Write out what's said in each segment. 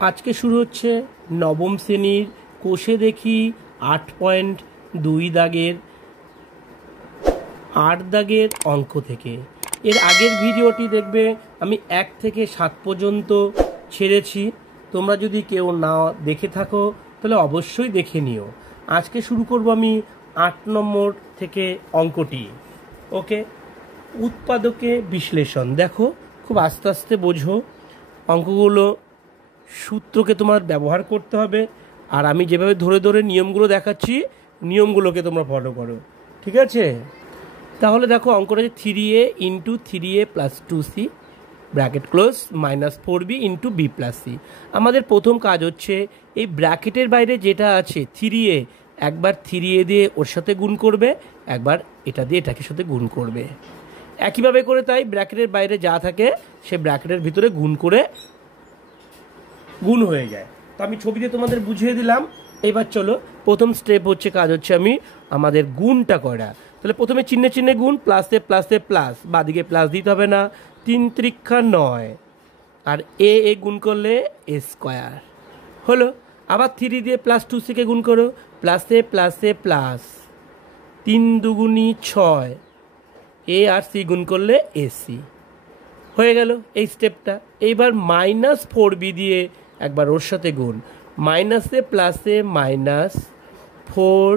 আজকে শুরু হচ্ছে নবম শ্রেণীর কোষে দেখি 8.2 দাগের 8 দাগের অঙ্ক থেকে। এর আগের ভিডিওটি দেখবে আমি 1 থেকে 7 পর্যন্ত ছেড়েছি। তোমরা যদি কেউ না দেখে থাকো তাহলে অবশ্যই দেখে নিও। আজকে শুরু করব আমি 8 নম্বর থেকে অঙ্কটি। ওকে, উৎপাদকে বিশ্লেষণ। দেখো, খুব আস্তে আস্তে বোঝো অঙ্কগুলো। সূত্রকে তোমার ব্যবহার করতে হবে, আর আমি যেভাবে ধরে ধরে নিয়মগুলো দেখাচ্ছি নিয়মগুলোকে তোমরা ফলো করো, ঠিক আছে? তাহলে দেখো অঙ্কটা যে 3a into 3a plus 2c bracket close minus 4b into b plus c। আমাদের প্রথম কাজ হচ্ছে এই ব্র্যাকেটের বাইরে যেটা আছে 3a, একবার 3a দিয়ে ওর সাথে গুণ করবে, একবার এটা দিয়ে এটাকে সাথে গুণ করবে, একইভাবে করে। তাই ব্র্যাকেটের বাইরে যা থাকে সে ব্র্যাকেটের ভিতরে গুণ করে গুণ হয়ে যায়। তো আমি ছবিতে তোমাদের বুঝিয়ে দিলাম। এবার চলো, প্রথম স্টেপ হচ্ছে, কাজ হচ্ছে আমি আমাদের গুণটা করা। তাহলে প্রথমে চিহ্নে চিহ্নে গুণ, প্লাসে প্লাসে প্লাস, বাদিকে প্লাস দিতে হবে না, 3 × 9, আর এ গুণ করলে এ স্কোয়ার হলো। আবার 3 দিয়ে প্লাস 2c-কে গুণ করো, প্লাসে প্লাসে প্লাস, 3 × 2 = 6, এ আর সি গুণ করলে এসি হয়ে গেল এই স্টেপটা। এইবার মাইনাস 4b দিয়ে একবার ওর সাথে গুণ, মাইনাসে প্লাসে মাইনাস 4,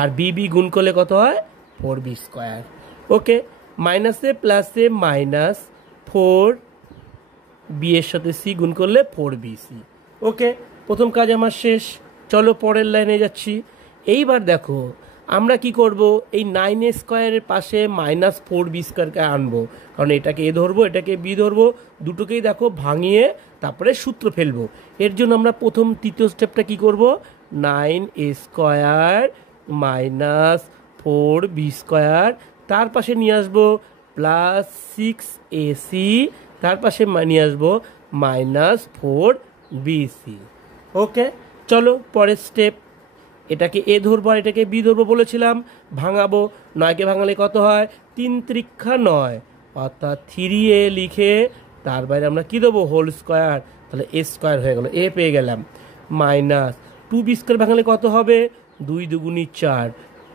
আর বিবি গুণ করলে কত হয়? 4b square. ওকে, মাইনাসে প্লাসে মাইনাস 4, বি এর সাথে সি গুণ করলে 4bc। ওকে, প্রথম কাজ আমার শেষ। চলো পরের লাইনে যাচ্ছি। এইবার দেখো আমরা কি করব, এই 9a স্কোয়ারের পাশে মাইনাস 4b স্কোয়ারকে আনবো, কারণ এটাকে এ ধরবো, এটাকে বি ধরবো, দুটোকেই দেখো ভাঙিয়ে তারপরে সূত্র ফেলবো। এর জন্য আমরা প্রথম তৃতীয় স্টেপটা কি করব, 9a square minus 4b square, তার পাশে নিয়ে আসবো প্লাস 6ac, তার পাশে নিয়ে আসবো মাইনাস 4bc। ওকে, চলো পরের স্টেপ। এটাকে এ ধরবো আর এটাকে বি ধরবো বলেছিলাম, ভাঙাবো। 9কে ভাঙালে কত হয়? 3 × 9, অর্থাৎ 3a লিখে তার বাইরে আমরা কি দেবো? Whole square. তাহলে এ স্কোয়ার হয়ে গেল, এ পেয়ে গেলাম। মাইনাস 2b স্কোয়ার ভাঙালে কত হবে? 2 × 2 = 4,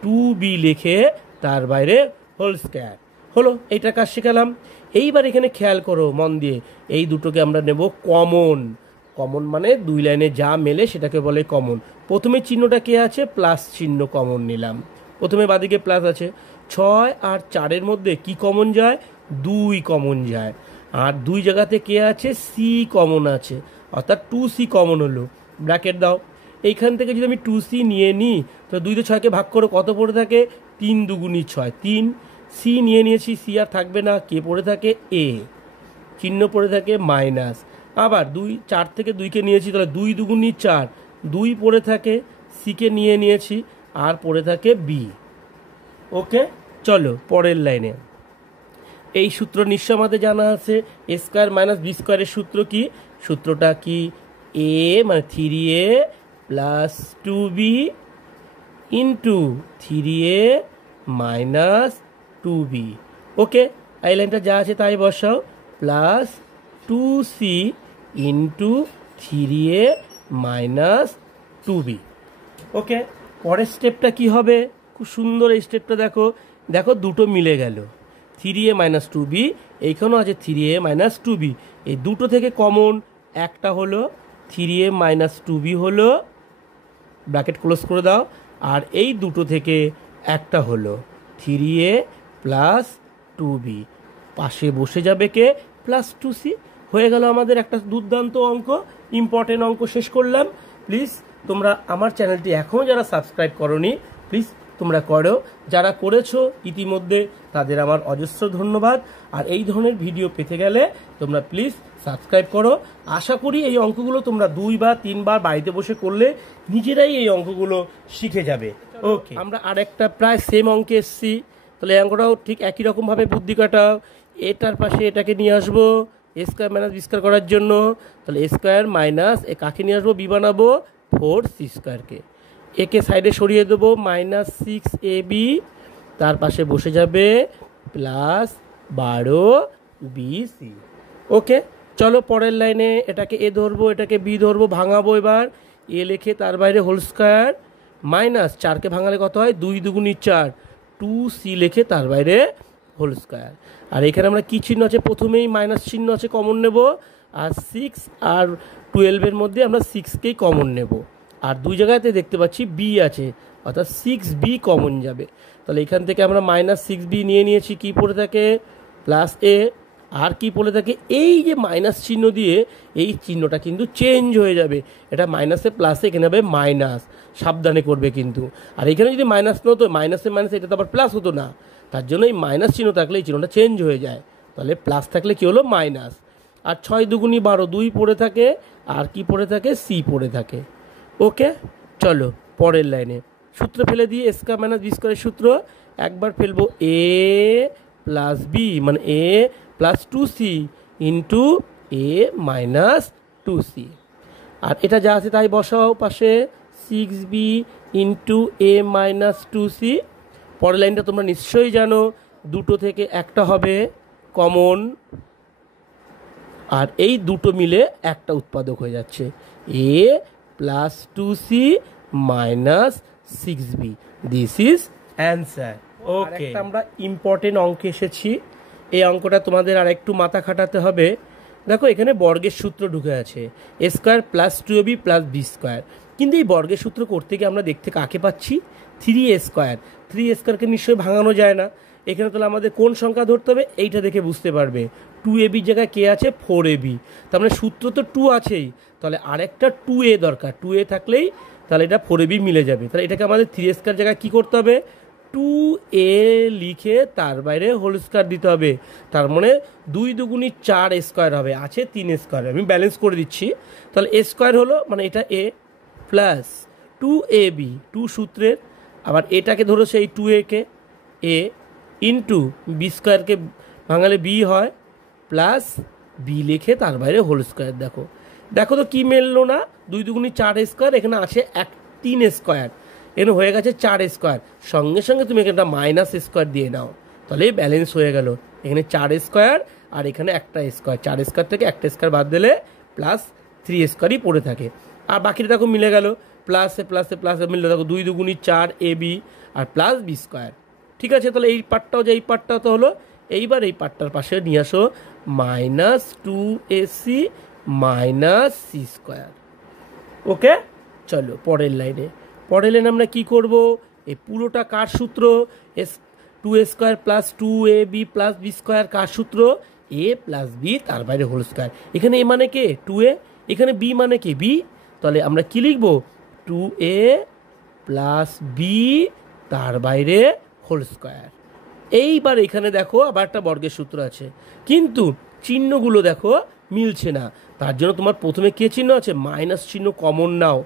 2b লিখে তার বাইরে হোল স্কোয়ার হলো। এইটা কাজ শেখালাম। এইবার এখানে খেয়াল করো মন দিয়ে, এই দুটোকে আমরা নেব কমন। কমন মানে দুই লাইনে যা মেলে সেটাকে বলে কমন। প্রথমে চিহ্নটা কে আছে? প্লাস চিহ্ন কমন নিলাম। প্রথমে বাদিকে প্লাস আছে, 6 আর 4-এর মধ্যে কি কমন যায়? 2 কমন যায়। আর 2 জায়গাতে কে আছে? সি কমন আছে, অর্থাৎ 2c কমন হলো। ব্র্যাকেট দাও। এইখান থেকে যদি আমি 2c নিয়ে নিই তো 2 দিয়ে 6কে ভাগ করো, কত পড়ে থাকে? 3 × 2 = 6, 3। সি নিয়ে নিয়েছি, সি আর থাকবে না, কে পড়ে থাকে? এ, চিহ্ন পড়ে থাকে মাইনাস। আবার 4 থেকে 2কে নিয়েছি, তাহলে 2 × 2 = 4, 2 পড়ে থাকে, সিকে নিয়ে নিয়েছি, আর পড়ে থাকে বি। ওকে, চলো পরের লাইনে। এই সূত্র নিশ্চয় আমাদের জানা আছে, এ স্কোয়ার মাইনাস বি স্কোয়ারের সূত্র কি? সূত্রটা কি? এ মানে 3a plus 2b into 3a minus 2b। ওকে, এই লাইনটা যা আছে তাই বসাও, plus 2c into 3a minus 2b। ওকে, পরের স্টেপটা কি হবে? খুব সুন্দর এই স্টেপটা। দেখো দেখো দুটো মিলে গেল, 3a মাইনাস 2b, এইখানেও আছে 3a মাইনাস 2b। এই দুটো থেকে কমন একটা হলো 3a মাইনাস 2b হলো, ব্র্যাকেট ক্লোজ করে দাও। আর এই দুটো থেকে একটা হলো 3a প্লাস 2b, পাশে বসে যাবে কে? Plus 2c। হয়ে গেল আমাদের একটা দুর্দান্ত অঙ্ক, ইম্পর্টেন্ট অঙ্ক শেষ করলাম। প্লিজ তোমরা আমার চ্যানেলটি এখনও যারা সাবস্ক্রাইব করোনি, প্লিজ তোমরা করো। যারা করেছো ইতিমধ্যে তাদের আমার অজস্র ধন্যবাদ। আর এই ধরনের ভিডিও পেতে গেলে তোমরা প্লিজ সাবস্ক্রাইব করো। আশা করি এই অঙ্কগুলো তোমরা 2 বা 3 বার বাড়িতে বসে করলে নিজেরাই এই অঙ্কগুলো শিখে যাবে। ওকে, আমরা আরেকটা প্রায় সেম অঙ্কে এসেছি। তাহলে এই অঙ্কটাও ঠিক একই রকমভাবে বুদ্ধি কাটাও। এটার পাশে এটাকে নিয়ে আসবো এ স্কোয়ার মাইনাস বি স্কোয়ার করার জন্য। তাহলে এ স্কোয়ার মাইনাস এ কাকে নিয়ে আসবো? বি বানাবো, 4c স্কোয়ারকে। একে সাইডে সরিয়ে দেবো, মাইনাস 6ab, তার পাশে বসে যাবে প্লাস 12bc। ওকে, চলো পরের লাইনে এটাকে এ ধরবো, এটাকে বি ধরবো, ভাঙাবো। এবার এ লিখে তার বাইরে হোল স্কোয়ার মাইনাস 4কে ভাঙালে কত হয় 2 দুগুণি 4, 2c লিখে তার বাইরে হোল স্কোয়ার। আর এখানে আমরা কী চিহ্ন আছে, প্রথমেই মাইনাস চিহ্ন আছে, কমন নেব। আর 6 আর 12-এর মধ্যে আমরা 6কেই কমন নেব। আর দুই জায়গাতে দেখতে পাচ্ছি বি আছে, অর্থাৎ 6b কমন যাবে। তাহলে এখান থেকে আমরা -6b নিয়ে নিয়েছি, কি পড়ে থাকে প্লাস এ। আর কি পড়ে থাকে, এই যে মাইনাস চিহ্ন দিয়ে এই চিহ্নটা কিন্তু চেঞ্জ হয়ে যাবে, এটা মাইনাসে প্লাসে এখানে হবে মাইনাস, সাবধানে করবে কিন্তু। আর এখানে যদি মাইনাস না হতো, মাইনাসে মাইনাসে এটা তো আবার প্লাস হতো না, তার জন্য এই মাইনাস চিহ্ন থাকলে এই চিহ্নটা চেঞ্জ হয়ে যায়। তাহলে প্লাস থাকলে কি হলো মাইনাস। আর 6 দুগুণি 12, 2 পড়ে থাকে, আর কি পড়ে থাকে সি পড়ে থাকে। ওকে, চলো পরের লাইনে সূত্র ফেলে দিয়ে এ স্কয়ার মাইনাস বি স্কয়ারের সূত্র একবার ফেলবো, এ প্লাস বি মানে এ প্লাস 2c ইন্টু এ মাইনাস 2c। আর এটা যা আছে তাই বসাও পাশে, 6b ইন্টু এ মাইনাস 2c। পরের লাইনটা তোমরা নিশ্চয়ই জানো, দুটো থেকে একটা হবে কমন, আর এই দুটো মিলে একটা উৎপাদক হয়ে যাচ্ছে, a plus 2c minus 6b। This is answer. Okay, আমরা ইম্পর্টেন্ট অঙ্কে এসেছি। এই অঙ্কটা তোমাদের আর একটু মাথা খাটাতে হবে। দেখো এখানে বর্গের সূত্র ঢুকে আছে, a square plus 2ab plus b square. কিন্তু এই বর্গের সূত্র করতে গিয়ে আমরা দেখতে কাকে পাচ্ছি, 3a স্কোয়ার। 3a স্কোয়ারকে নিশ্চয়ই ভাঙানো যায় না। এখানে তাহলে আমাদের কোন সংখ্যা ধরতে হবে, এইটা দেখে বুঝতে পারবে। 2ab জায়গায় কে আছে, 4ab। তার মানে সূত্র তো 2 আছেই, তাহলে আরেকটা 2a দরকার। 2a থাকলেই তাহলে এটা 4ab মিলে যাবে। তাহলে এটাকে আমাদের 3a স্কোয়ার জায়গায় কী করতে হবে, 2a লিখে তার বাইরে হোল স্কোয়ার দিতে হবে। তার মানে 2 দুগুণি 4 স্কোয়ার হবে, আছে 3 স্কোয়ার। আমি ব্যালেন্স করে দিচ্ছি। তাহলে এ স্কোয়ার হলো মানে এটা এ প্লাস 2ab, 2 সূত্রের, আবার এটাকে ধরো সেই 2a-কে এ ইন্টু বি স্কোয়ারকে ভাঙালে বি হয়, প্লাস বি লিখে তার বাইরে হোল স্কোয়ার। দেখো দেখো তো কী মেললো না, 2 দুগুণি 4 স্কোয়ার, এখানে আছে 3 স্কোয়ার, এখানে হয়ে গেছে 4 স্কোয়ার। সঙ্গে সঙ্গে তুমি এখানটা মাইনাস স্কোয়ার দিয়ে নাও, তাহলে ব্যালেন্স হয়ে গেল। এখানে 4 স্কোয়ার আর এখানে একটা স্কোয়ার, 4 স্কোয়ার থেকে একটা স্কোয়ার বাদ দিলে প্লাস 3 স্কোয়ারই পড়ে থাকে। আর বাকিটা দেখো মিলে গেল, প্লাসে প্লাসে প্লাসে মিললো, দেখো 2 দুগুণি 4 ab আর প্লাস বি স্কোয়ার। ঠিক আছে, তাহলে এই পার্টটাও যে এই পার্টটাও তো হলো। এইবার এই পার্টটার পাশে নিয়ে আসো, minus 2ac minus c square. Okay, চলো পরের লাইনে। পরের লাইনে আমরা কী করব, এই পুরোটা কার সূত্র, এস 2a square plus 2ab plus b square কার সূত্র, এ প্লাস বি তার বাইরে হোল স্কোয়ার। এখানে এ মানে কে 2a, এখানে বি মানে কে বি, তাহলে আমরা কী লিখব 2a প্লাস বি তার বাইরে হোল স্কোয়ার। এইবার এখানে দেখো আবার একটা বর্গের সূত্র আছে, কিন্তু চিহ্নগুলো দেখো মিলছে না। তার জন্য তোমার প্রথমে কে চিহ্ন আছে, মাইনাস চিহ্ন কমন নাও।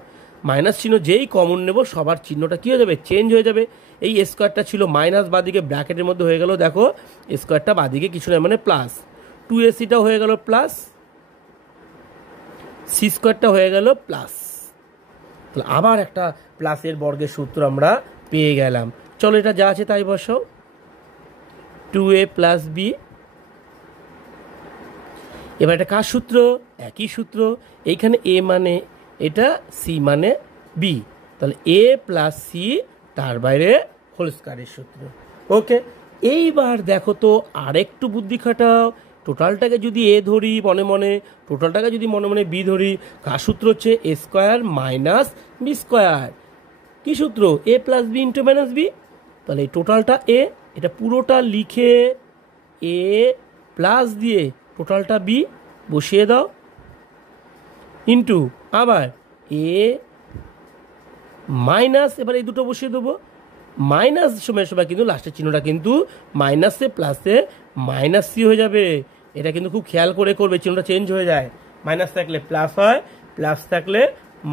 মাইনাস চিহ্ন যেই কমন নেব সবার চিহ্নটা কী হয়ে যাবে, চেঞ্জ হয়ে যাবে। এই স্কোয়ারটা ছিল মাইনাস, বাদিকে ব্র্যাকেটের মধ্যে হয়ে গেল, দেখো স্কোয়ারটা বাদিকে কিছু নয় মানে প্লাস, 2ac-টাও হয়ে গেল প্লাস, সি স্কোয়ারটা হয়ে গেল প্লাস। তাহলে আবার একটা প্লাসের বর্গের সূত্র আমরা পেয়ে গেলাম। চলো এটা যা আছে তাই বসাও, 2a প্লাস বি। এবার এটা কার সূত্র, একই সূত্র। এইখানে এ মানে এটা, সি মানে বি, তাহলে এ প্লাস সি তার বাইরে হোল স্কয়ারের সূত্র। ওকে, এইবার দেখো তো আরেকটু বুদ্ধি খাটাও। টোটালটাকে যদি এ ধরি মনে মনে, টোটালটাকে যদি মনে মনে বি ধরি, কার সূত্র হচ্ছে a square minus b square. কী সূত্র, a plus b into minus b. তাহলে এই টোটালটা এ, এটা পুরোটা লিখে এ প্লাস দিয়ে টোটালটা বি বসিয়ে দাও, ইন্টু আবার এ মাইনাস, এবার এই দুটো বসিয়ে দেবো, মাইনাস সময় সময় কিন্তু লাস্টের চিহ্নটা কিন্তু মাইনাসে প্লাসে মাইনাস সি হয়ে যাবে। এটা কিন্তু খুব খেয়াল করে করবে, চিহ্নটা চেঞ্জ হয়ে যায়, মাইনাস থাকলে প্লাস হয়, প্লাস থাকলে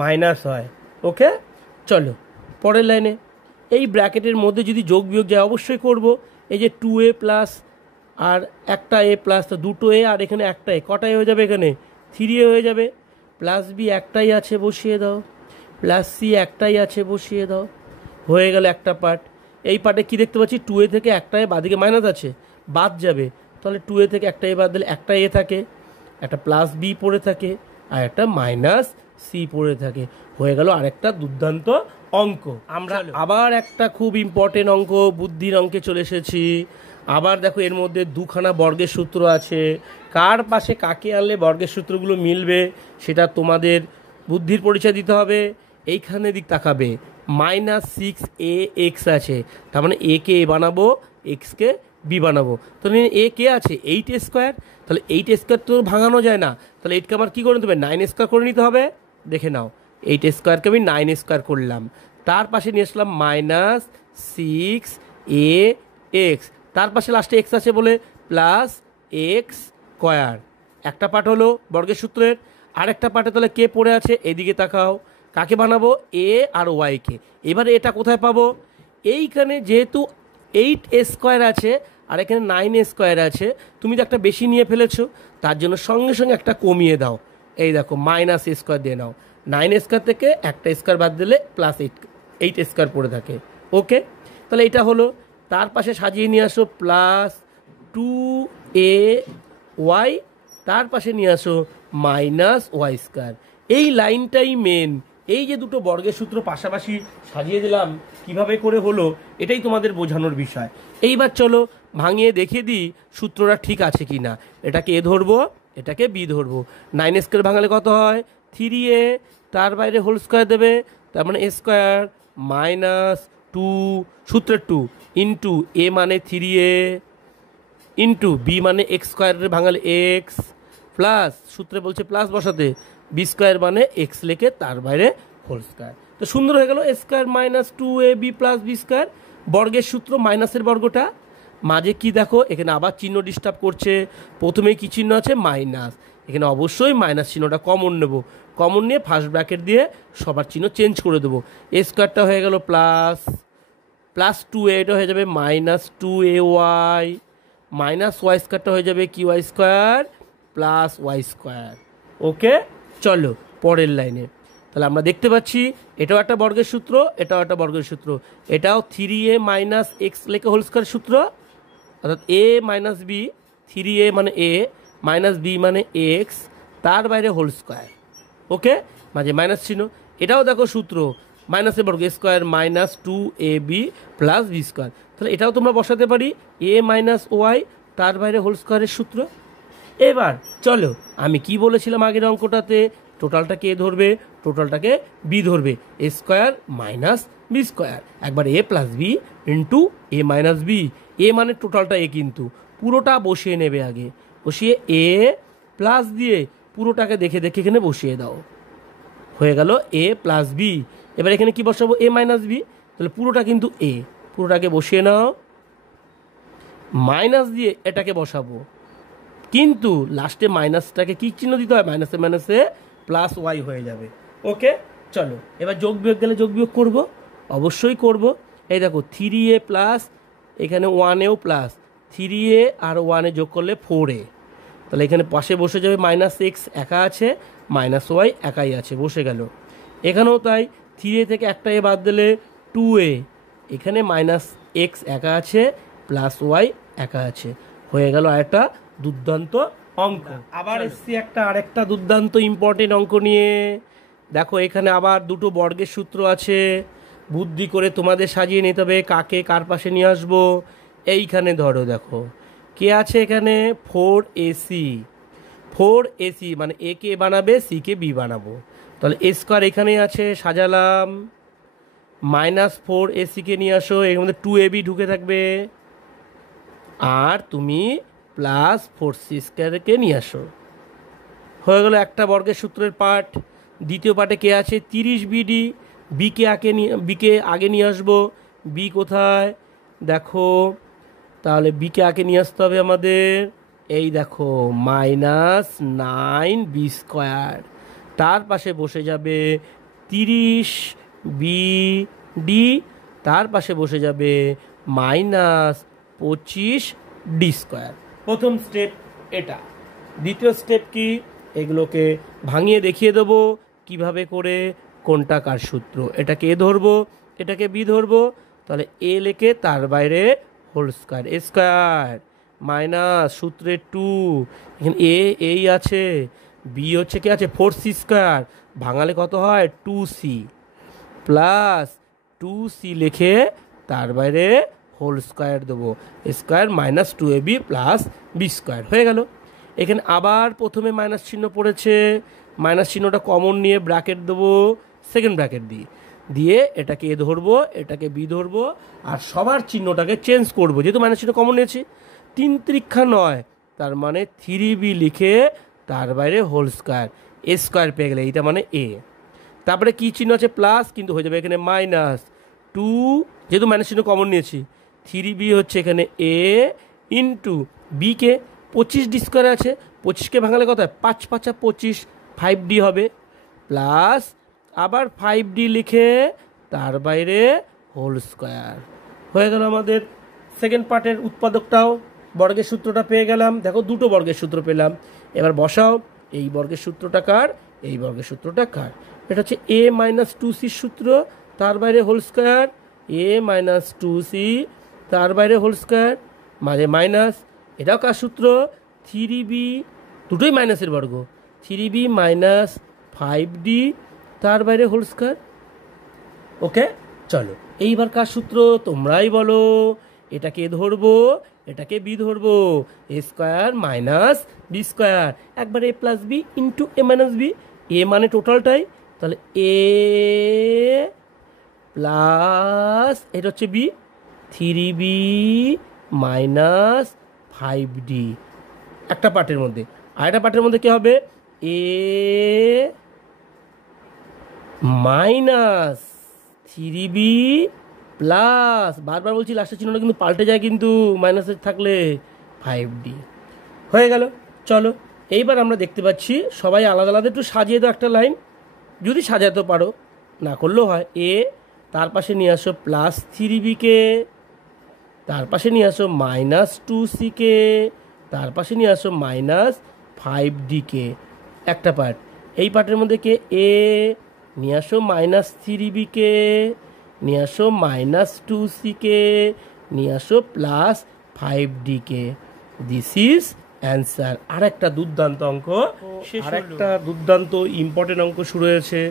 মাইনাস হয়। ওকে, চলো পরের লাইনে। এই ব্র্যাকেটের মধ্যে যদি যোগ বিয়োগ যায় অবশ্যই করব। এই যে 2a প্লাস আর একটা এ প্লাস, তো দুটো এ আর এখানে একটা এ, কটাই হয়ে যাবে, এখানে 3a হয়ে যাবে। প্লাস বি একটাই আছে বসিয়ে দাও, প্লাস সি একটাই আছে বসিয়ে দাও, হয়ে গেল একটা পার্ট। এই পার্টে কী দেখতে পাচ্ছি, 2a থেকে একটা এ বাদিকে মাইনাস আছে, বাদ যাবে, তাহলে 2a থেকে একটা এ বাদ দিলে একটা এ থাকে, একটা প্লাস বি পড়ে থাকে আর একটা মাইনাস সি পড়ে থাকে। হয়ে গেল আরেকটা দুর্দান্ত অঙ্ক। আমরা আবার একটা খুব ইম্পর্টেন্ট অঙ্ক, বুদ্ধির অঙ্কে চলে এসেছি। আবার দেখো এর মধ্যে দুখানা বর্গের সূত্র আছে। কার পাশে কাকে আনলে বর্গের সূত্রগুলো মিলবে সেটা তোমাদের বুদ্ধির পরিচয় দিতে হবে। এইখানে দিক তাকাবে, -6ax আছে, তার মানে এ কে এ বানাবো, এক্সকে বি বানাবো। তাহলে এ কে আছে 8a², তাহলে 8a² তো ভাঙানো যায় না, তাহলে 8কে আমার কী করে নিতে হবে, 9a² করে নিতে হবে। দেখে নাও, 8a² আমি 9a² করলাম। তার পাশে নিয়ে আসলাম -6ax, তার পাশে লাস্টে এক্স আছে বলে +x²। একটা পার্ট হলো বর্গের সূত্রের। আরেকটা পার্টে তাহলে কে পড়ে আছে, এদিকে তাকাও, কাকে বানাবো, এ আর ওয়াইকে। এবারে এটা কোথায় পাবো, এইখানে যেহেতু 8a² আছে আর এখানে 9a² আছে, তুমি তো একটা বেশি নিয়ে ফেলেছো, তার জন্য সঙ্গে সঙ্গে একটা কমিয়ে দাও। এই দেখো -a² দিয়ে নাও, 9a² থেকে একটা স্কোয়ার বাদ দিলে +8a² পড়ে থাকে। ওকে, তাহলে এটা হলো। তার পাশে সাজিয়ে নিয়ে আসো +2ay, তার পাশে নিয়ে আসো -y²। এই লাইনটাই মেন। এই যে দুটো বর্গের সূত্র পাশাপাশি সাজিয়ে দিলাম, কিভাবে করে হলো এটাই তোমাদের বোঝানোর বিষয়। এইবার চলো ভাঙিয়ে দেখিয়ে দিই সূত্রটা ঠিক আছে কি না। এটাকে এ ধরবো, এটাকে বি ধরবো। 9a² ভাঙালে কত হয়, 3a, তার বাইরে হোল স্কোয়ার দেবে, তার মানে a² -2, সূত্রের 2 ইন্টু এ মানে 3a ইন্টু বি মানে x² ভাঙালে এক্স, প্লাস সূত্রে বলছে প্লাস বসাতে, b² মানে এক্স লেখে তার বাইরে হোল স্কোয়ার। তো সুন্দর হয়ে গেল a² -2ab + b²। বর্গের সূত্র মাইনাসের বর্গটা মাঝে কি দেখো, এখানে আবার চিহ্ন ডিস্টার্ব করছে। প্রথমেই কি চিহ্ন আছে, মাইনাস, এখানে অবশ্যই মাইনাস চিহ্নটা কমন নেব। কমন নিয়ে ফার্স্ট ব্র্যাকেট দিয়ে সবার চিহ্ন চেঞ্জ করে দেবো। a² হয়ে গেল +2a, এটা হয়ে যাবে -2ay, -y² হয়ে যাবে ky² +y²। ওকে, চলো পরের লাইনে। তাহলে আমরা দেখতে পাচ্ছি এটাও একটা বর্গের সূত্র, এটাও একটা বর্গের সূত্র। এটাও 3a - x লেখে হোল স্কোয়ার সূত্র, অর্থাৎ a - b, 3a মানে a - b মানে x, তার বাইরে হোল স্কোয়ার। ওকে, মাঝে মাইনাস চিহ্ন। এটাও দেখো সূত্র, মাইনাসের বর্গ, a² -2ab + b²। তাহলে এটাও তোমরা বসাতে পারি, a - y, তার বাইরে হোল স্কোয়ারের সূত্র। এবার চলো, আমি কি বলেছিলাম আগের অঙ্কটাতে, টোটালটাকে এ ধরবে, টোটালটাকে বি ধরবে, a² - b²। একবার a + b into a - b, এ মানে টোটালটা এ, কিন্তু পুরোটা বসিয়ে নেবে আগে। বসিয়ে a প্লাস দিয়ে পুরোটাকে দেখে দেখে এখানে বসিয়ে দাও। হয়ে গেল a + b। এবার এখানে কি বসাবো, a - b, তাহলে পুরোটা কিন্তু a, পুরোটাকে বসিয়ে নাও। মাইনাস দিয়ে এটাকে বসাবো, কিন্তু লাস্টে মাইনাসটাকে কি চিহ্ন দিতে হয়, মাইনাসে মাইনাসে +y হয়ে যাবে। ওকে, চলো এবার যোগ বিয়োগ গেলে যোগ বিয়োগ করবো, অবশ্যই করব। এই দেখো 3a প্লাস, এখানে 1এও প্লাস, 3a আর 1 যোগ করলে 4a, তাহলে এখানে পাশে বসে যাবে -x একা আছে, -y একাই আছে, বসে গেল। এখানেও তাই, 3a থেকে একটা এ বাদ দিলে 2a, এখানে -x একা আছে, +y একা আছে। হয়ে গেল আরেকটা দুর্দান্ত অঙ্ক। আবার এসছি আরেকটা দুর্দান্ত ইম্পর্টেন্ট অঙ্ক নিয়ে। দেখো এখানে আবার দুটো বর্গের সূত্র আছে, বুদ্ধি করে তোমাদের সাজিয়ে নিতে হবে কাকে কার পাশে নিয়ে আসবো। এইখানে ধরো, দেখো কে আছে এখানে, 4ac মানে এ কে বানাবে, সি কে বি বানাবো। তাহলে a² এখানেই আছে, সাজালাম। -4ac কে নিয়ে আসো, এর মধ্যে 2ab ঢুকে থাকবে, আর তুমি +4c² কে নিয়ে আসো। হয়ে গেল একটা বর্গের সূত্রের পার্ট। দ্বিতীয় পার্টে কে আছে, 30bd, বিকে আগে নিয়ে আসবো। বি কোথায় দেখো, তাহলে বিকে আগে নিয়ে আসতে হবে আমাদের। এই দেখো -9b², তার পাশে বসে যাবে 30bd, তার পাশে বসে যাবে -25d²। প্রথম স্টেপ এটা। দ্বিতীয় স্টেপ কি, এগুলোকে ভাঙিয়ে দেখিয়ে দেবো কিভাবে করে কোনটা কার সূত্র। এটাকে এ ধরবো, এটাকে বি ধরবো, তাহলে এ লেখে তার বাইরে হোল স্কোয়ার, a² মাইনাস সূত্রে 2, এখানে এই আছে, বি হচ্ছে কি আছে 4c², ভাঙালে কত হয় 2c, প্লাস 2c লিখে তার বাইরে হোল স্কোয়ার দেবো, square minus 2ab plus b² হয়ে গেল। এখানে আবার প্রথমে মাইনাস চিহ্ন পড়েছে, মাইনাস চিহ্নটা কমন নিয়ে ব্র্যাকেট দেবো, সেকেন্ড ব্র্যাকেট দিয়ে এটাকে এ ধরবো, এটাকে বি ধরবো, আর সবার চিহ্নটাকে চেঞ্জ করবো, যেহেতু মাইনাস চিহ্ন কমন নিয়েছি। 3 3 9, তার মানে 3b লিখে তার বাইরে হোল স্কোয়ার, স্কোয়ার পেয়ে গেলে এইটা মানে এ। তারপরে কি চিহ্ন আছে প্লাস, কিন্তু হয়ে যাবে এখানে মাইনাস 2, যেহেতু মাইনাস চিহ্ন কমন নিয়েছি, 3b হচ্ছে এখানে এ ইন্টু বিকে 25d² আছে, 25কে ভাঙালে কত হয় 5 5 25, 5d হবে, প্লাস আবার 5d লিখে তার বাইরে হোল স্কোয়ার। হয়ে গেল আমাদের সেকেন্ড পার্টের উৎপাদকটাও, বর্গের সূত্রটা পেয়ে গেলাম। দেখো দুটো বর্গের সূত্র পেলাম, এবার বসাও এই বর্গের সূত্রটা কার, এই বর্গের সূত্রটা কার, এটা হচ্ছে a - 2c সূত্র, তার বাইরে হোল স্কোয়ার, a - 2c তার বাইরে হোল স্কোয়ার, মাঝে মাইনাস, এটাও কার সূত্র 3b, দুটোই মাইনাসের বর্গ, 3b - 5d তার বাইরে হোল স্কোয়ার। ওকে, চলো এইবার কার সূত্র তোমরাই বলো, এটাকে ধরবো, এটাকে বি ধরবো, এ স্কোয়ার মাইনাস b², একবার a plus b into a minus b, এ মানে টোটালটাই, তাহলে এ প্লাস এটা হচ্ছে বি, 3b - 5d একটা পার্টের মধ্যে, আর একটা পার্টের মধ্যে কি হবে এ মাইনাস 3b প্লাস, বারবার বলছি লাস্টের চিহ্নটা কিন্তু পাল্টে যায় কিন্তু মাইনাসের থাকলে, 5d হয়ে গেল। চলো এইবার আমরা দেখতে পাচ্ছি সবাই আলাদা আলাদা একটু সাজিয়ে দাও একটা লাইন, যদি সাজাতে পারো, না করলেও হয়। এ তার পাশে নিয়ে আসো প্লাস 3bকে, তার পাশে নিয়ে আসো মাইনাস 2cকে, তার পাশে নিয়ে আসো মাইনাস 5dকে, একটা পার্ট। এই পার্টের মধ্যে কে এ নিয়ে আসো মাইনাস 3bকে, নিয়ে আসো মাইনাস 2cকে, নিয়ে আসো প্লাস 5dকে, দিস ইজ অ্যান্সার। আর একটা দুর্দান্ত অঙ্ক, আর একটা দুর্দান্ত ইম্পর্টেন্ট অঙ্ক শুরু হয়েছে।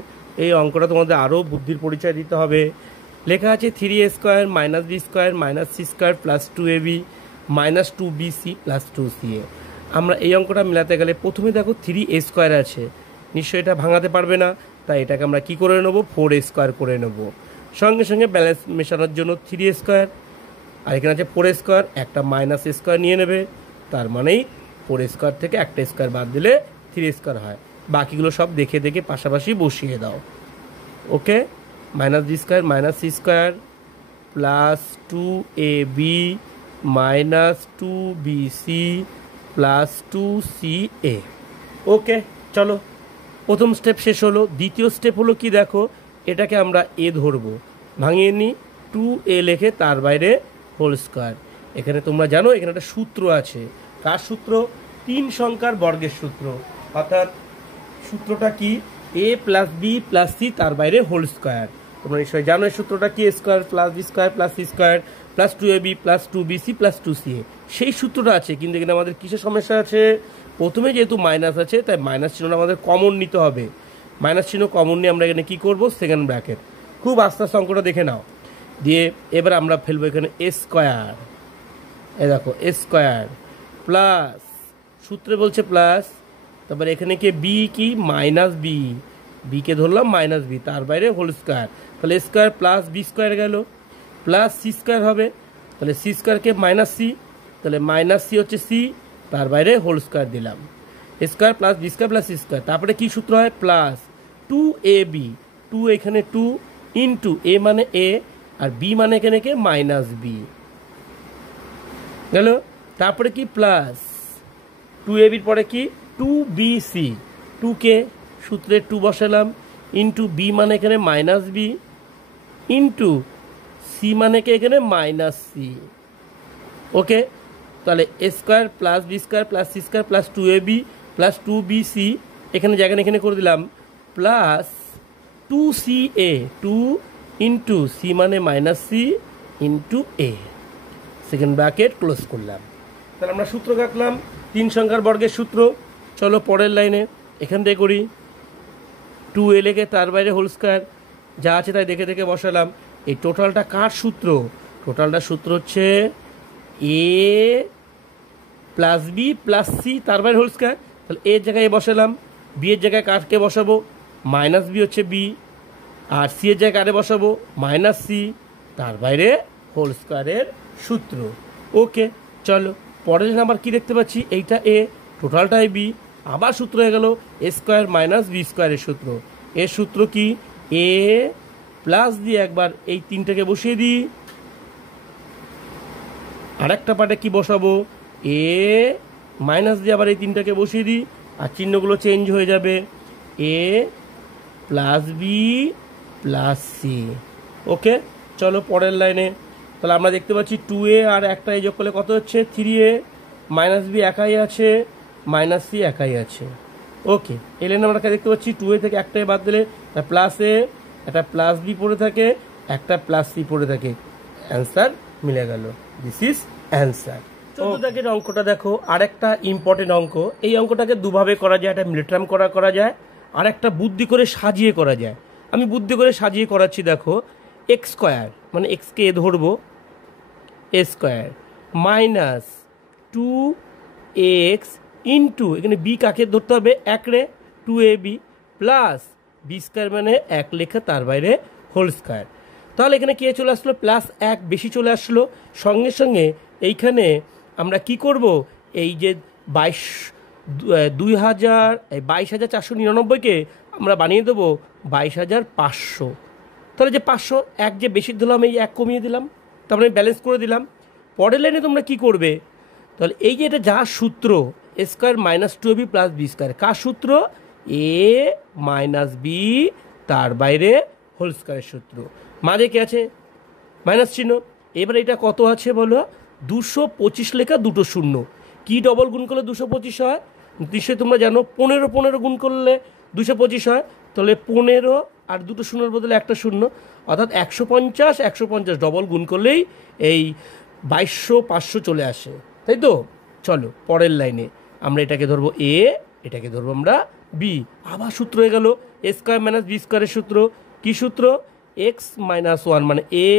এই অঙ্কটা তোমাদের আরও বুদ্ধির পরিচয় দিতে হবে। লেখা আছে 3a² - b² - c² plus 2ab minus 2bc plus 2ca। আমরা এই অঙ্কটা মেলাতে গেলে প্রথমে দেখো 3a² আছে, নিশ্চয়ই এটা ভাঙাতে পারবে না, তাই এটাকে আমরা কি করে নেব 4a² করে নেব। সঙ্গে সঙ্গে ব্যালেন্স মেশানোর জন্য 3a², আর এখানে আছে 4a², একটা মাইনাস a² নিয়ে নেবে, তার মানেই 4a² থেকে একটা স্কোয়ার বাদ দিলে 3a² হয়। বাকিগুলো সব দেখে দেখে পাশাপাশি বসিয়ে দাও। Okay, minus b² - c² plus 2ab minus 2bc plus 2ca। Okay, চলো প্রথম স্টেপ শেষ হলো। দ্বিতীয় স্টেপ হলো কি দেখো, এটাকে আমরা এ ধরবো, ভাঙিয়ে নিই, 2a লিখে তার বাইরে হোল স্কোয়ার। এখানে তোমরা জানো এখানে একটা সূত্র আছে, কার সূত্র 3 সংখ্যার বর্গের সূত্র, অর্থাৎ সূত্রটা কি a plus b plus c তার বাইরে হোল স্কোয়ার। তোমরা নিশ্চয়ই জানো এই সূত্রটা কি, square plus b² plus c² plus 2ab plus 2bc plus 2ca, সেই সূত্রটা আছে। কিন্তু এখানে আমাদের কিসের সমস্যা আছে, প্রথমে যেহেতু মাইনাস আছে তাই মাইনাস চিহ্নটা আমাদের কমন নিতে হবে, মাইনাস চিহ্ন কমন নিয়ে আমরা এখানে কী করবো সেকেন্ড ব্র্যাকেট, খুব আস্তে আস্তে অঙ্কটা দেখে নাও। দিয়ে এবার আমরা ফেলবো এখানে a², এ দেখো a² প্লাস, সূত্রে বলছে প্লাস, তারপরে এখানে কি বি কি মাইনাস বি, বিকে ধরলাম মাইনাস বি তার বাইরে হোল স্কোয়ার, তাহলে স্কোয়ার প্লাস b² গেল, প্লাস c² হবে, তাহলে c² মাইনাস সি, তাহলে মাইনাস সি হচ্ছে সি তার বাইরে হোল স্কোয়ার দিলাম, square plus b² plus c², তারপরে কি সূত্র হয় প্লাস 2ab, 2 এখানে 2 ইন্টু এ মানে এ আর বি মানে এখানে কে মাইনাস বি গেল, তারপরে কি প্লাস 2ab পরে কি 2bc, 2কে সূত্রে 2 বসালাম, ইন্টু বি মানে এখানে মাইনাস বি ইন্টু সি মানে কে এখানে মাইনাস সি। ওকে, তাহলে a² plus b² plus c² plus 2ab plus 2bc, এখানে জায়গা এখানে করে দিলাম, প্লাস 2ca, 2 ইন্টু সি মানে মাইনাস সি ইন্টু এ, সেকেন্ড ব্র্যাকেট ক্লোজ করলাম। তাহলে আমরা সূত্র কাটলাম 3 সংখ্যার বর্গের সূত্র। চলো পরের লাইনে এখান থেকে করি। 2a লিখে তার বাইরে হোল স্কয়ার, যা আছে তাই দেখে দেখে বসালাম। এই টোটালটা কার সূত্র? টোটালটা সূত্র হচ্ছে a plus b plus c তার বাইরে হোল স্কয়ার। তাহলে এর জায়গায় এ বসালাম, বি এর জায়গায় কারকে বসাবো, মাইনাস বি হচ্ছে বি, আর সি এর জায়গায় কারে বসাবো, মাইনাস সি তার বাইরে হোল স্কয়ারের সূত্র। ওকে, চলো পরের নাম্বার কি দেখতে পাচ্ছি, এইটা এ, টোটালটাই বি, আবার সূত্র হয়ে গেল এ স্কোয়ার মাইনাস বি স্কোয়ারের সূত্র। এর সূত্র কি, এ প্লাস দিয়ে একবার এই 3টাকে বসিয়ে দিই, আরেকটা পার্টে কি বসাবো, এ মাইনাস দিয়ে আবার এই 3টাকে বসিয়ে দিই, আর চিহ্নগুলো চেঞ্জ হয়ে যাবে, এ প্লাস বি প্লাস সি। ওকে, চলো পরের লাইনে। তাহলে আমরা দেখতে পাচ্ছি 2a আর একটা যোগ করলে কত হচ্ছে, 3a, মাইনাস বি একাই আছে, মাইনাস সি একাই আছে। ওকে, এই লাইনে আমরা দেখতে পাচ্ছি 2a থেকে একটাই বাদ দিলে একটা প্লাস এ, একটা প্লাস বি পড়ে থাকে, একটা প্লাস সি পড়ে থাকে, অ্যান্সার মিলে গেল। This is answer. 14 দাগের অঙ্কটা দেখো, আরেকটা ইম্পর্টেন্ট অঙ্ক। এই অঙ্কটাকে দুভাবে করা যায়, একটা মিলিটারাম করা যায়, আর একটা বুদ্ধি করে সাজিয়ে করা যায়। আমি বুদ্ধি করে সাজিয়ে করাচ্ছি। দেখো, এক্স স্কোয়ার মানে এক্সকে এ ধরবো, এ স্কোয়ার মাইনাস 2x ইন্টু, এখানে বি কাকে ধরতে হবে, 1 রে, 2ab প্লাস বি স্কোয়ার মানে 1 লেখা তার বাইরে হোল স্কোয়ার। তাহলে এখানে কে চলে আসলো, প্লাস 1 বেশি চলে আসলো। সঙ্গে সঙ্গে এইখানে আমরা কি করব, এই যে 22,499কে আমরা বানিয়ে দেবো 22,500। তাহলে যে 500 1 যে বেশি দিলাম, এই 1 কমিয়ে দিলাম, তারপরে ব্যালেন্স করে দিলাম। পরের লাইনে তোমরা কি করবে, তাহলে এই যে এটা যা সূত্র, a square minus 2ab plus b square, কার সূত্র, এ মাইনাস বি তার বাইরে হোল স্কোয়ারের সূত্র। মাঝে কি আছে, মাইনাস চিহ্ন। এবার এটা কত আছে বলো, 225 লেখা, দুটো শূন্য। কি ডবল গুণ করলে 225 হয়, নিশ্চয়ই তোমরা জানো, 15 গুণ করলে 225 হয়। তাহলে 15 আর দুটো শূন্যর বদলে একটা শূন্য, অর্থাৎ 150 ডবল গুণ করলেই এই 22,500 চলে আসে, তাই তো। চলো পরের লাইনে আমরা এটাকে ধরবো এ, এটাকে ধরবো আমরা বি। আবার সূত্র হয়ে গেল এ স্কোয়ার মাইনাস বি স্কোয়ারের সূত্র। কি সূত্র, এক্স মাইনাস 1 মানে এ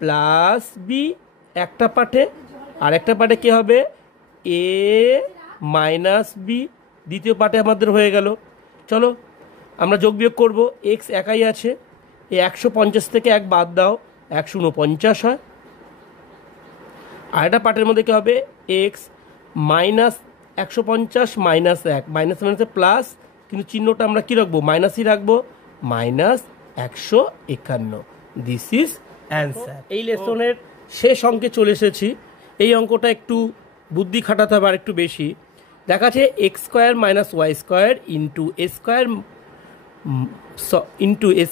প্লাস বি একটা পার্টে, আর একটা পার্টে কী হবে, এ মাইনাস বি দ্বিতীয় পার্টে আমাদের হয়ে গেল। চলো আমরা যোগ বিয়োগ করবো, এক্স একাই আছে, এই 150 থেকে 1 বাদ দাও, 149 হয়। আর একটা পার্টের মধ্যে কী হবে, এক্স মাইনাস 150 মাইনাস 1, মাইনাস মাইনাসে প্লাস, কিন্তু চিহ্নটা আমরা কী রাখবো, মাইনাসই রাখবো, মাইনাস 151। This is answer. এই লেসনের শেষ অঙ্কে চলে এসেছি। এই অঙ্কটা একটু বুদ্ধি খাটাতে হবে আর একটু বেশি। দেখাচ্ছে x square minus y square into a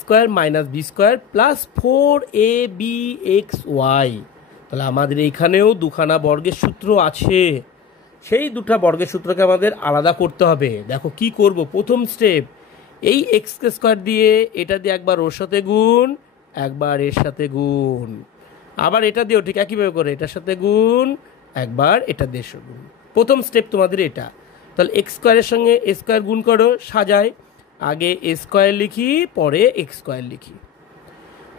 square minus b square plus 4abxy। তাহলে আমাদের এইখানেও দুখানা বর্গের সূত্র আছে, সেই দুটা বর্গের সূত্রকে আমাদের আলাদা করতে হবে। দেখো কি করব, প্রথম স্টেপ, এই এক্স স্কোয়ার দিয়ে এটা দিয়ে একবার ওর সাথে গুণ, একবার এর সাথে গুণ, আবার এটা দিয়েও ঠিক একইভাবে করে এটার সাথে গুণ, একবার এটা দিয়ে গুণ। প্রথম স্টেপ তোমাদের এটা। তাহলে এক্স স্কোয়ারের সঙ্গে এ স্কোয়ার গুণ করো, সাজাই, আগে এ স্কোয়ার লিখি, পরে এক্স স্কোয়ার লিখি।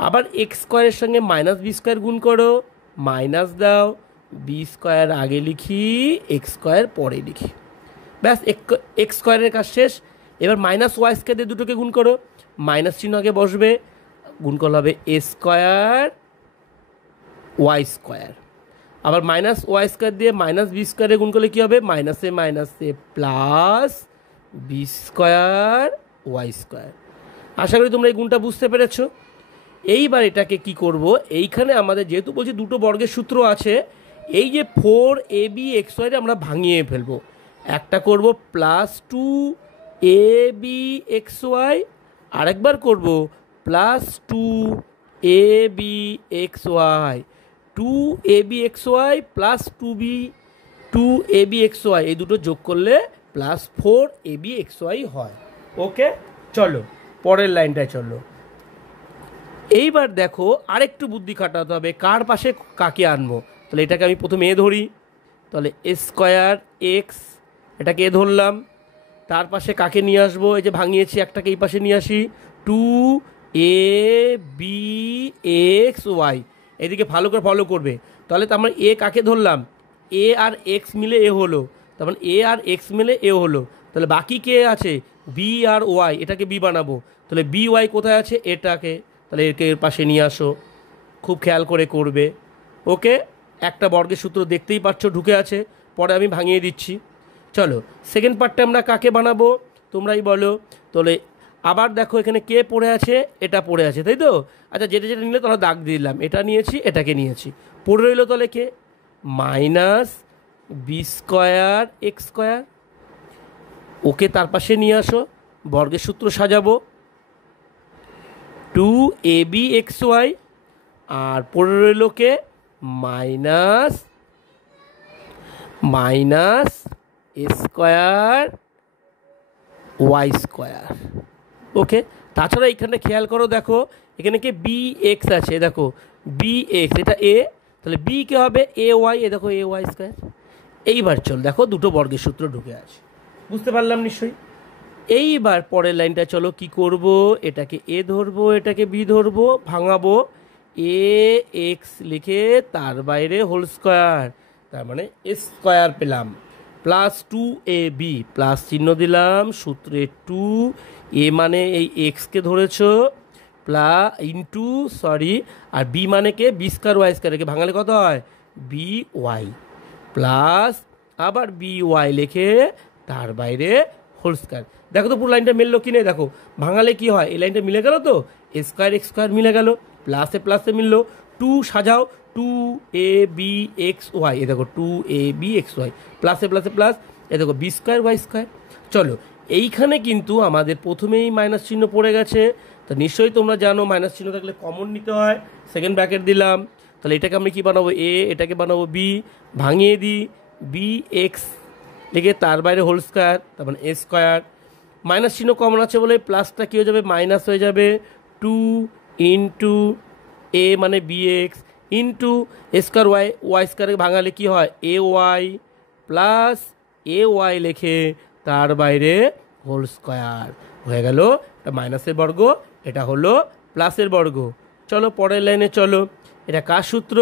আবার এক্স স্কোয়ারের সঙ্গে মাইনাস বি স্কোয়ার গুণ করো, মাইনাস দাও, বি স্কোয়ার আগে লিখি, এক্স স্কোয়ার পরে লিখি, ব্যাস এক্স স্কোয়ারের কাজ শেষ। এবার মাইনাস ওয়াই স্কোয়ার দিয়ে দুটোকে গুণ করো, মাইনাস চিহ্ন আগে বসবে, গুণ করলে হবে এ স্কোয়ার ওয়াই স্কোয়ার। আবার মাইনাস ওয়াই স্কোয়ার দিয়ে মাইনাস বি স্কোয়ারে গুণ করলে কী হবে, মাইনাসে মাইনাসে plus b square y square. আশা করি তোমরা এই গুণটা বুঝতে পেরেছো। এইবার এটাকে কি করব, এইখানে আমাদের যেহেতু বলছি দুটো বর্গের সূত্র আছে, এই যে 4abxy আমরা ভাঙিয়ে ফেলবো। একটা করব প্লাস 2abxy, আরেকবার করব plus 2abxy, 2abxy plus 2abxy, এই দুটো যোগ করলে প্লাস 4abxy হয়। ওকে, চলো পরের লাইনটায় চলো। এইবার দেখো আরেকটু বুদ্ধি খাটাতে হবে, কার পাশে কাকে আনবো। তাহলে এটাকে আমি প্রথমে এ ধরি, তো তাহলে এ স্কোয়ার এক্স, এটাকে এ ধরলাম। তার পাশে কাকে নিয়ে আসবো, এই যে ভাঙিয়েছি একটাকে এই পাশে নিয়ে আসি, 2ab(x(y), এদিকে ভালো করে ফলো করবে। তাহলে তার মানে এ কাকে ধরলাম, এ আর এক্স মিলে এ হলো, তার মানে এ আর এক্স মিলে এ হলো। তাহলে বাকি কে আছে, বি আর ওয়াই, এটাকে বি বানাবো। তাহলে বি ওয়াই কোথায় আছে, এটাকে, তাহলে একে এর পাশে নিয়ে আসো, খুব খেয়াল করে করবে। ওকে, একটা বর্গের সূত্র দেখতেই পাচ্ছ ঢুকে আছে, পরে আমি ভাঙিয়ে দিচ্ছি। চলো সেকেন্ড পার্টটা আমরা কাকে বানাবো তোমরাই বলো। তাহলে আবার দেখো এখানে কে পড়ে আছে, এটা পড়ে আছে, তাই তো? আচ্ছা, যেটা যেটা নিলে তাহলে দাগ দিয়ে দিলাম, এটা নিয়েছি এটাকে নিয়েছি, পড়ে রইলো তাহলে কে, minus b square x square. Okay তার পাশে নিয়ে আসো, বর্গের সূত্র সাজাবো, 2ab(x(y), আর পড়ে রইল কে, মাইনাস এ স্কোয়ার ওয়াই স্কোয়ার। ওকে, তাছাড়া এখানে খেয়াল করো, দেখো এখানে কি বি এক্স আছে, দেখো বি এক্স, এটা এ, তাহলে বি কে হবে এ ওয়াই, এ দেখো এ ওয়াই স্কোয়ার। এইবার চল দেখো দুটো বর্গের সূত্র ঢুকে আছে, বুঝতে পারলাম নিশ্চয়ই। এইবার পরের লাইনটা চলো কি করব, এটাকে এ ধরবো, এটাকে বি ধরবো, ভাঙাবো, এ এক্স লিখে তার বাইরে হোল স্কোয়ার, তার মানে এ স্কোয়ার পেলাম, প্লাস 2ab, প্লাস চিহ্ন দিলাম, সূত্রে 2, এ মানে এই এক্সকে ধরেছ, প্লাস ইন্টু আর বি মানে কে, বি স্কোয়ার ওয়াই স্কোয়ার, একে ভাঙালে কত হয়, বি ওয়াই, প্লাস আবার বি ওয়াই লিখে তার বাইরে হোল স্কোয়ার। দেখো তো পুরো লাইনটা মিললো কি নেই, দেখো ভাঙালে কি হয়, এই লাইনটা মিলে গেল তো, এ স্কোয়ার এক্স স্কোয়ার মিলে গেল, প্লাসে প্লাসে মিললো, 2 সাজাও, 2ab(x(y), এ দেখো 2ab(x(y), প্লাসে প্লাসে প্লাস, এ দেখো বি স্কোয়ার ওয়াই স্কোয়ার। চলো এইখানে কিন্তু আমাদের প্রথমেই মাইনাস চিহ্ন পড়ে গেছে, তো নিশ্চয়ই তোমরা জানো মাইনাস চিহ্ন থাকলে কমন নিতে হয়, সেকেন্ড ব্র্যাকেট দিলাম। তাহলে এটাকে আমি কি বানাবো, এ, এটাকে বানাবো বি, ভাঙিয়ে দিই, বি এক্স লিখে তার বাইরে হোল স্কোয়ার, তার মানে এ স্কোয়ার, মাইনাস চিহ্ন কমন আছে বলে প্লাসটা কী হয়ে যাবে, মাইনাস হয়ে যাবে, 2 ইন্টু এ মানে B x into a square Y, Y স্কোয়ারকে ভাঙালে কী হয়, A Y, plus A Y লেখে তার বাইরে হোল স্কোয়ার, হয়ে গেল। এটা মাইনাসের বর্গ, এটা হলো প্লাসের বর্গ। চলো পরের লাইনে চলো, এটা কার সূত্র,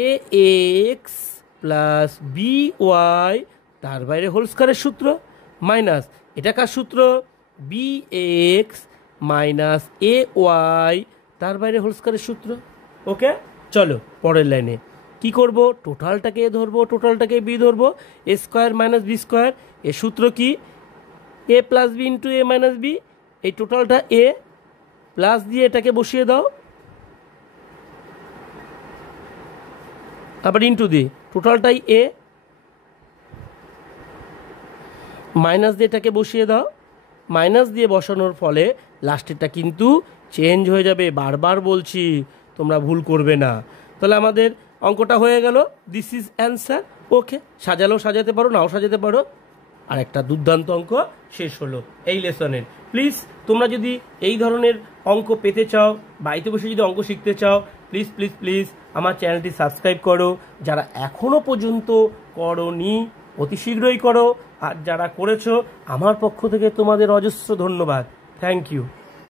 এ এক্স প্লাস বি ওয়াই তার বাইরে হোল স্কোয়ারের সূত্র, মাইনাস এটা কার সূত্র, B x minus A Y তার বাইরে হোল স্কোয়ারের সূত্র। ওকে, চলো পরের লাইনে কি করব, টোটালটাকে এ ধরবো, টোটালটাকে বি ধরবো, এ স্কোয়ার মাইনাস বি স্কোয়ার, এর সূত্র কি, এ প্লাস বি ইন্টু এ মাইনাস বি, এই টোটালটা এ, প্লাস দিয়ে এটাকে বসিয়ে দাও, আবার ইন্টু দিয়ে টোটালটাই এ, মাইনাস দিয়ে এটাকে বসিয়ে দাও, মাইনাস দিয়ে বসানোর ফলে লাস্টেরটা কিন্তু চেঞ্জ হয়ে যাবে, বারবার বলছি তোমরা ভুল করবে না। তাহলে আমাদের অঙ্কটা হয়ে গেল, দিস ইজ অ্যান্সার। ওকে, সাজালেও সাজাতে পারো, নাও সাজাতে পারো, আর একটা দুর্দান্ত অঙ্ক শেষ হলো এই লেসনের। প্লিজ তোমরা যদি এই ধরনের অঙ্ক পেতে চাও, বাড়িতে বসে যদি অঙ্ক শিখতে চাও, প্লিজ প্লিজ প্লিজ আমার চ্যানেলটি সাবস্ক্রাইব করো, যারা এখনও পর্যন্ত করোনি অতি শীঘ্রই করো, আর যারা করেছো আমার পক্ষ থেকে তোমাদের অজস্র ধন্যবাদ, থ্যাংক ইউ।